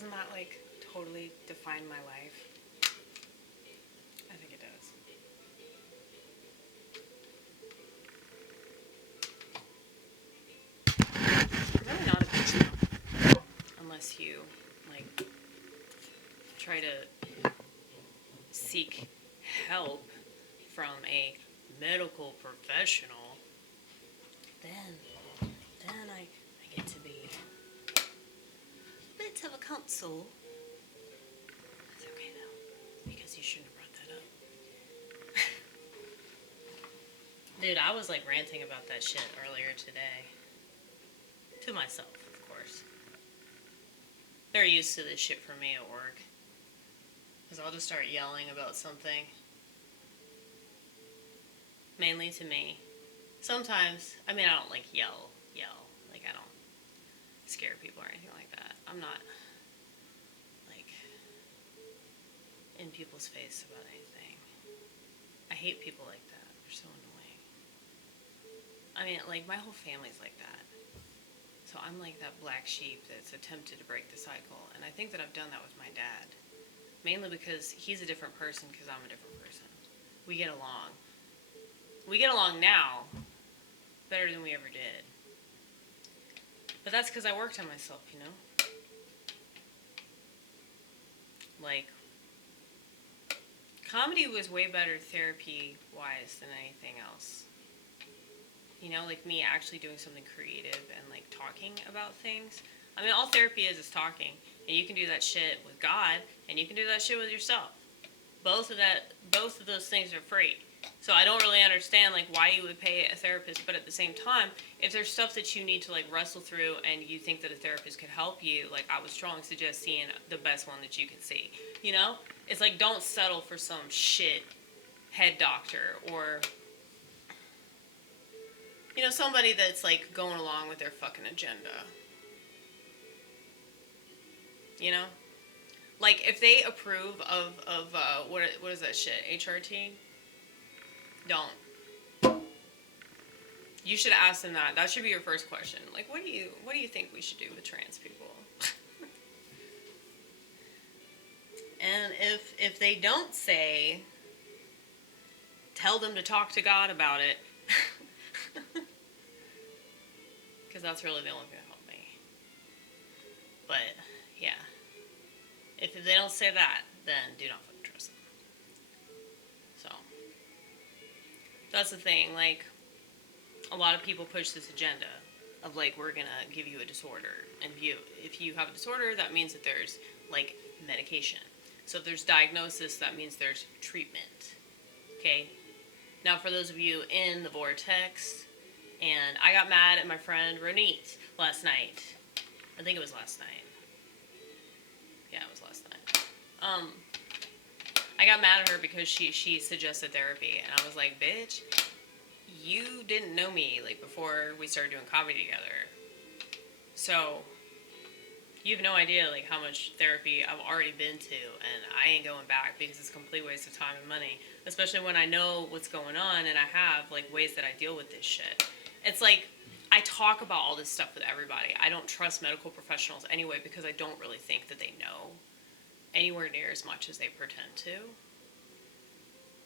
Doesn't that, like, totally define my life? I think it does. It's really not a big deal. Unless you, like, try to seek help from a medical professional, then I get to be a bit of a cuntsore. It's okay though, because you shouldn't have brought that up. Dude, I was like ranting about that shit earlier today. To myself, of course. They're used to this shit for me at work. Because I'll just start yelling about something. Mainly to me. Sometimes, I mean, I don't like yell. Like, I don't scare people or anything like that. I'm not, like, in people's face about anything. I hate people like that. They're so annoying. I mean, like, my whole family's like that. So I'm like that black sheep that's attempted to break the cycle. And I think that I've done that with my dad. Mainly because he's a different person because I'm a different person. We get along. We get along now better than we ever did. But that's because I worked on myself, you know? Like, comedy was way better therapy-wise than anything else. You know, like me actually doing something creative and, like, talking about things. I mean, all therapy is talking. And you can do that shit with God, and you can do that shit with yourself. Both of those things are free. So I don't really understand, like, why you would pay a therapist, but at the same time, if there's stuff that you need to, like, wrestle through and you think that a therapist could help you, like, I would strongly suggest seeing the best one that you can see, you know? It's like, don't settle for some shit head doctor or, you know, somebody that's, like, going along with their fucking agenda. You know? Like, if they approve of what is that shit? HRT? Don't. You should ask them that. That should be your first question. Like, what do you think we should do with trans people? And if they don't say, tell them to talk to God about it. Because that's really the only thing that helped me. But, yeah. If they don't say that, then do not fucking trust them. So, that's the thing. Like, a lot of people push this agenda of, like, we're gonna give you a disorder. And if you have a disorder, that means that there's, like, medication. So if there's diagnosis, that means there's treatment. Okay? Now, for those of you in the vortex, and I got mad at my friend Ronnit last night. I think it was last night. Yeah, it was last night. I got mad at her because she suggested therapy, and I was like, bitch, you didn't know me, like, before we started doing comedy together. So, you have no idea, like, how much therapy I've already been to, and I ain't going back because it's a complete waste of time and money. Especially when I know what's going on, and I have, like, ways that I deal with this shit. It's like, I talk about all this stuff with everybody. I don't trust medical professionals anyway because I don't really think that they know anywhere near as much as they pretend to.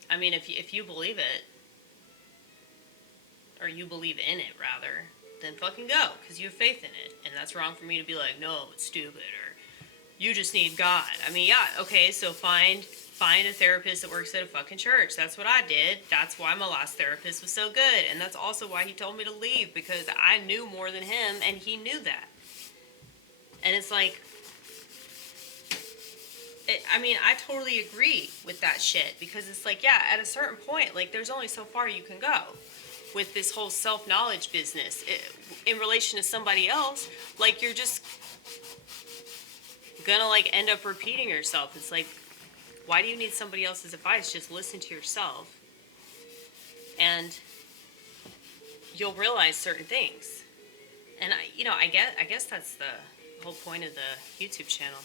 I mean, if you believe it, or you believe in it, rather, then fucking go, because you have faith in it. And that's wrong for me to be like, no, it's stupid, or you just need God. I mean, yeah, okay, so find a therapist that works at a fucking church. That's what I did. That's why my last therapist was so good. And that's also why he told me to leave, because I knew more than him, and he knew that. And it's like, I mean, I totally agree with that shit, because it's like, yeah, at a certain point, like, there's only so far you can go with this whole self-knowledge business. In relation to somebody else, like, you're just gonna, like, end up repeating yourself. It's like, why do you need somebody else's advice? Just listen to yourself, and you'll realize certain things. And I guess that's the whole point of the YouTube channel.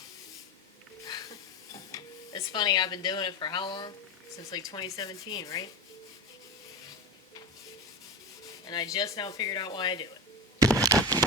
It's funny, I've been doing it for how long? Since, like, 2017, right? And I just now figured out why I do it.